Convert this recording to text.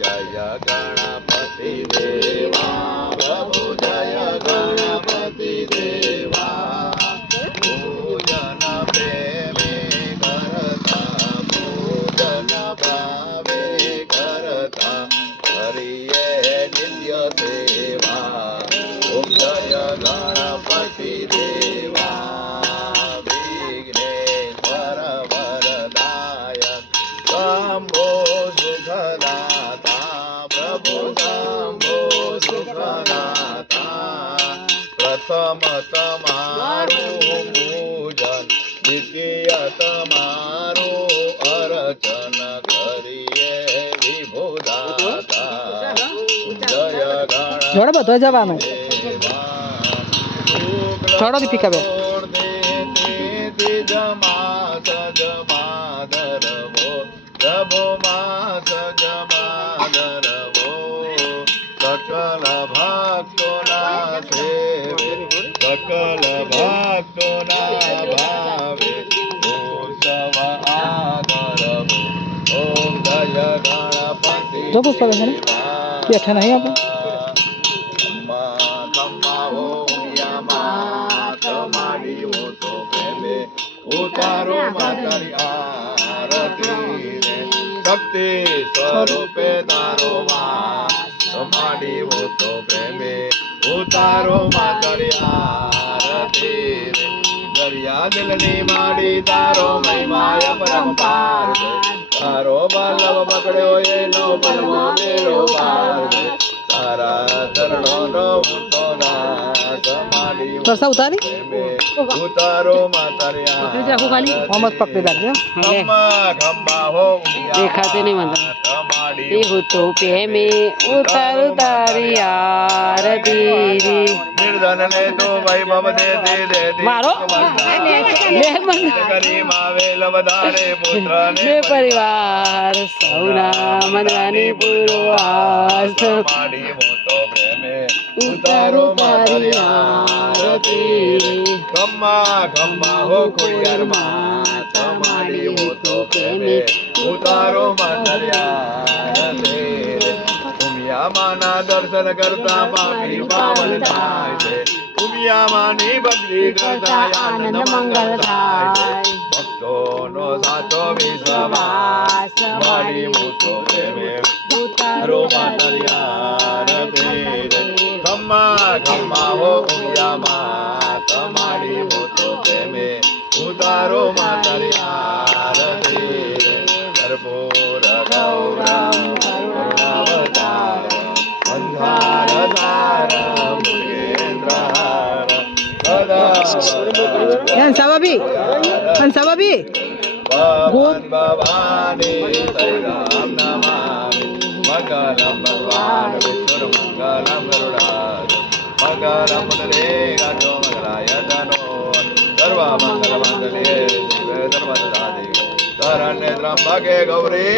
जय गणपति देवा प्रभु जय गणपति देवा पूजन प्रेमे करता पूजन भावे करता हरिये नित्य सेवा ओम जय गणपति देवा विघ्नेश्वर वरदायक शंभो सुखदाता प्रभु शंभो सुखदाता प्रथम तमारो पूजन द्वितीय तमारो अर्चन करिए विभुदाता जय જોડે બધો જવાનું થોડો દી પીકાવે जमा सजमा धरवो प्रभु मा सजमा धरवो सकल भक्तोना सेवे सकल भक्तोना भावे उत्सव आदरवो ओम जय गणपति જો પુષ્પા બેસે ને બેઠા નહીં આપણે उतारो मातारी आरती रे शक्ति स्वरूपे तारो मां समाडी वो तो प्रेमे उतारो मातारी आरती रे दरिया दिलनी माडी तारो महिमाय परंपार तारो बल्लभ पकड़ो ये नो बलमो मेरो पार तारा चरणो नो मुतो ना समाडी પરસા ઉતારી उतारो मातारिया મોહમ્મદ પકડી રાખજો દેખાતે નહીં મને એ હું તો પ્રેમે ઉતાર તારી આરતી निर्धन ने तो वैभव दे दे दे मारो करी मावेल वधारे पुत्र ने परिवार सौना मनरानी पुरवास माडी मोतो प्रेमे उतारो मातारिया आरती खम्मा खम्मा हो कोयर मात माडी मोतो प्रेमे उतारो मातारिया आरती उमिया माना दर्शन करता पापी पावन थाय छे उमिया मानी भक्ति करता आनंद मंगल थाय भक्तो नो साचो विश्वास मारी मोतो प्रेमे उतारो मातारिया आरती खम्मा खम्मा हो उमिया मात मारी मोतो प्रेमे उतारो मातारिया आरती कर्पूर गौरम करुणावतार अंधारधार मुगेन्द्रहार सदा હંસાભાભી भगवान भवानी सैराम नमामि मंगलम भगवान विष्णु मंगलम गरुडाज मंगलम मुरली गणो मंगलाय तनो सर्व मंगल मंगले शिवे सर्वदाधिके शरण्ये त्र्यंबके गौरी